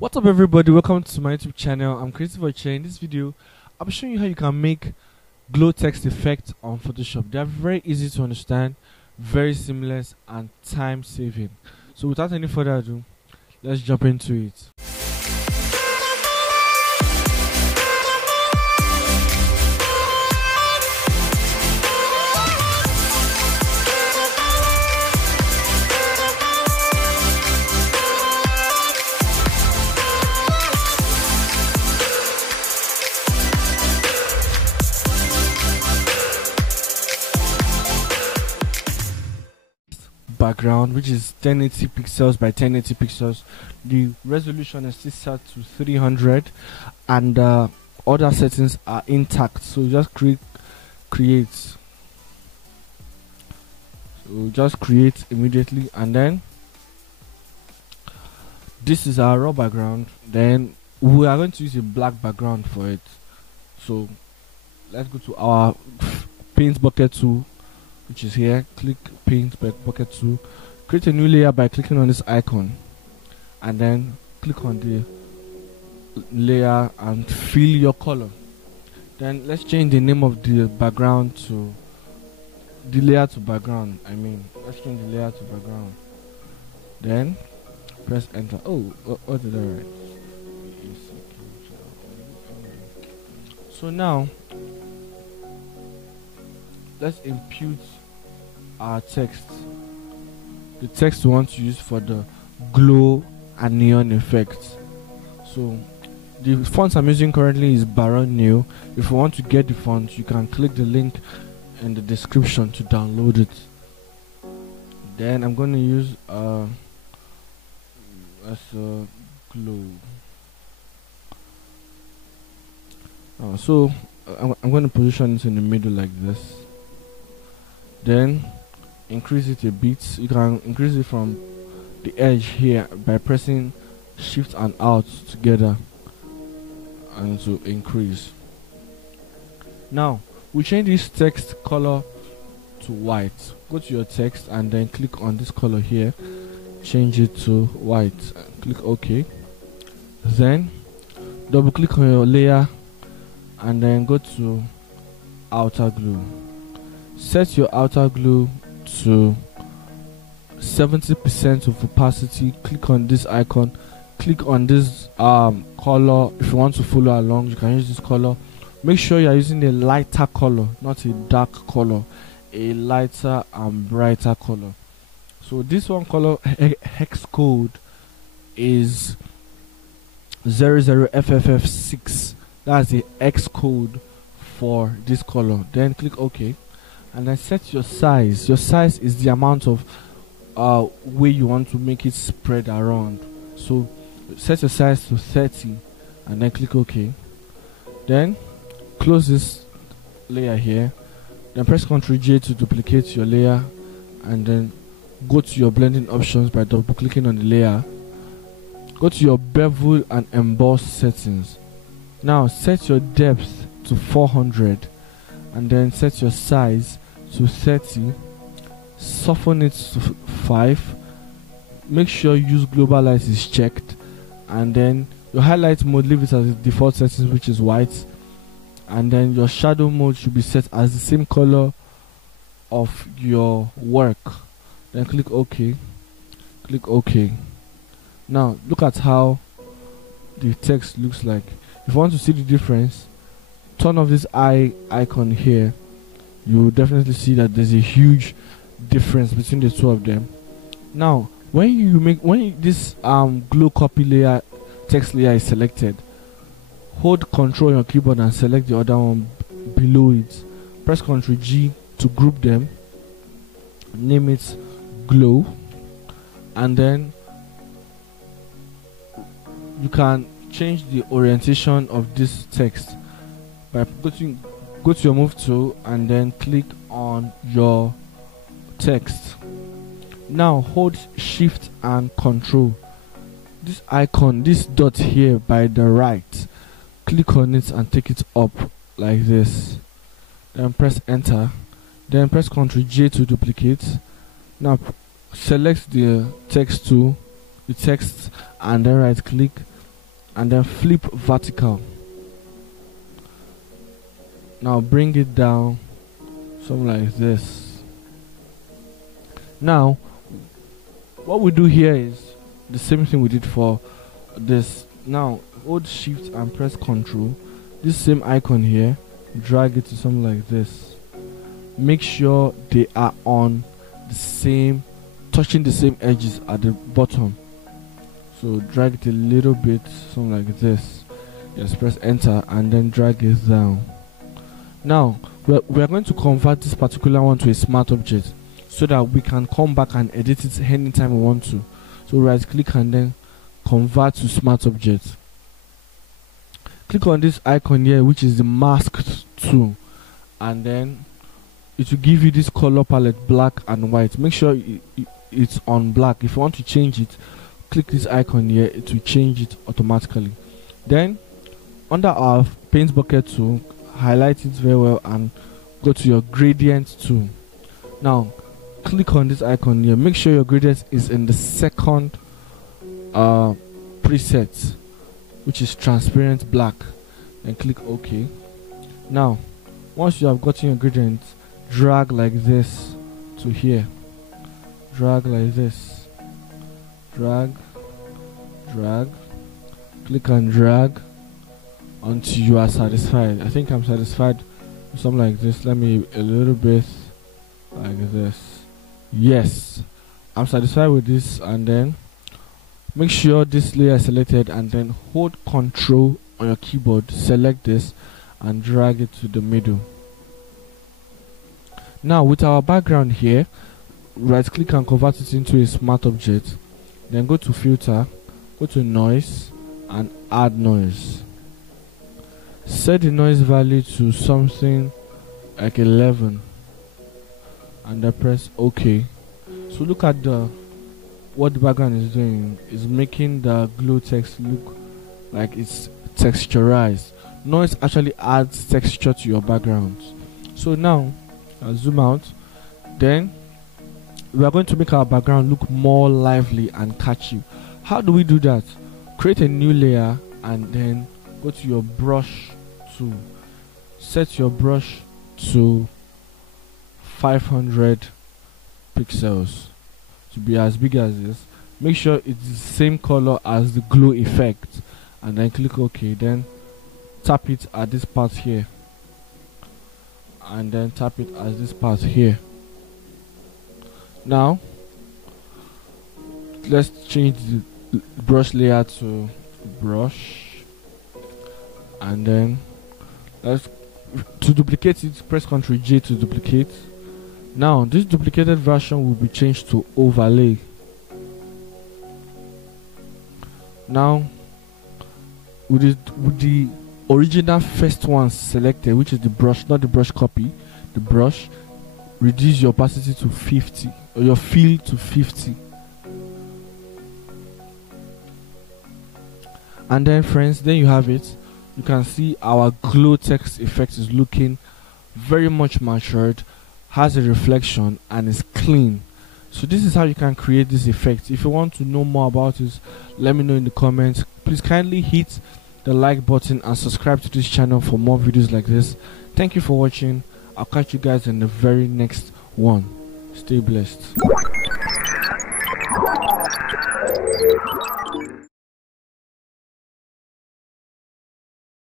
What's up everybody, welcome to my YouTube channel. I'm Creative Oche. In this video I'm showing you how you can make glow text effect on Photoshop. They are very easy to understand, very seamless and time saving. So without any further ado, let's jump into it. Background, which is 1080 pixels by 1080 pixels. The resolution is still set to 300 and other settings are intact, so just create immediately. And then this is our raw background. Then we are going to use a black background for it, so let's go to our paint bucket tool, which is here. Click paint bucket tool, create a new layer by clicking on this icon, and then click on the layer and fill your color. Then let's change the name of the background to the layer to background. Let's change the layer to background. Then press enter. Oh, what did I write? So now let's impute our text, the text we want to use for the glow and neon effect. So the font I'm using currently is Baron Neo. If you want to get the font, you can click the link in the description to download it. Then I'm going to use as a glow. So I'm going to position it in the middle like this. Then increase it a bit. You can increase it from the edge here by pressing shift and alt together and to increase. Now we change this text color to white. Go to your text and then click on this color here, change it to white, click OK. Then double click on your layer and then go to outer glow. Set your outer glow to 70% of opacity. Click on this icon, click on this color. If you want to follow along, you can use this color. Make sure you are using a lighter color, not a dark color, a lighter and brighter color. So this one color hex code is 00FFF6. that's the hex code for this color. Then click OK and then set your size. Your size is the amount of way you want to make it spread around. So set your size to 30 and then click OK. Then close this layer here, then press Ctrl J to duplicate your layer, and then go to your blending options by double clicking on the layer. Go to your bevel and emboss settings. Now set your depth to 400 and then set your size to 30. Soften it to 5. Make sure use global light is checked, and then your highlight mode, leave it as the default settings, which is white, and then your shadow mode should be set as the same color of your work. Then click OK. Click OK. Now look at how the text looks like. If you want to see the difference, turn off this eye icon here. You will definitely see that there's a huge difference between the two of them. Now when this glow copy layer, text layer is selected, hold Ctrl on your keyboard and select the other one below it. Press Ctrl G to group them, name it glow, and then you can change the orientation of this text by go to your move tool and then click on your text. Now hold shift and control this icon, this dot here by the right, click on it and take it up like this. Then press enter. Then press Ctrl J to duplicate. Now select the text tool, the text, and then right click and then flip vertical. Now bring it down something like this. Now what we do here is the same thing we did for this. Now hold shift and press Ctrl. This same icon here, drag it to something like this. Make sure they are on the same, touching the same edges at the bottom. So drag it a little bit, something like this. Just press enter and then drag it down. Now we are going to convert this particular one to a smart object so that we can come back and edit it anytime we want to. So right click and then convert to smart object. Click on this icon here, which is the masked tool, and then it will give you this color palette, black and white. Make sure it's on black. If you want to change it, click this icon here, it will change it automatically. Then under our paint bucket tool, highlight it very well and go to your gradient tool. Now click on this icon here. Make sure your gradient is in the second preset, which is transparent black, and click OK. Now once you have gotten your gradient, drag like this to here, drag like this, drag, click and drag until you are satisfied. I think I'm satisfied with something like this. Let me a little bit like this. Yes, I'm satisfied with this. And then make sure this layer is selected and then hold Ctrl on your keyboard, select this and drag it to the middle. Now with our background here, right click and convert it into a smart object. Then go to filter, go to noise and add noise. Set the noise value to something like 11 and then press OK. So look at what the background is doing. Is making the glow text look like it's texturized. Noise actually adds texture to your background. So now I'll zoom out. Then we are going to make our background look more lively and catchy. How do we do that? Create a new layer and then go to your brush tool. Set your brush to 500 pixels to be as big as this. Make sure it's the same color as the glow effect and then click OK. Then tap it at this part here and then tap it at this part here. Now let's change the brush layer to brush, and then to duplicate it, press Ctrl J to duplicate. Now this duplicated version will be changed to overlay. Now with the original first one selected, which is the brush, not the brush copy, the brush, reduce your opacity to 50 or your fill to 50. And then friends, then you have it. You can see our glow text effect is looking very much matured, has a reflection and is clean. So this is how you can create this effect. If you want to know more about it, let me know in the comments. Please kindly hit the like button and subscribe to this channel for more videos like this. Thank you for watching. I'll catch you guys in the very next one. Stay blessed.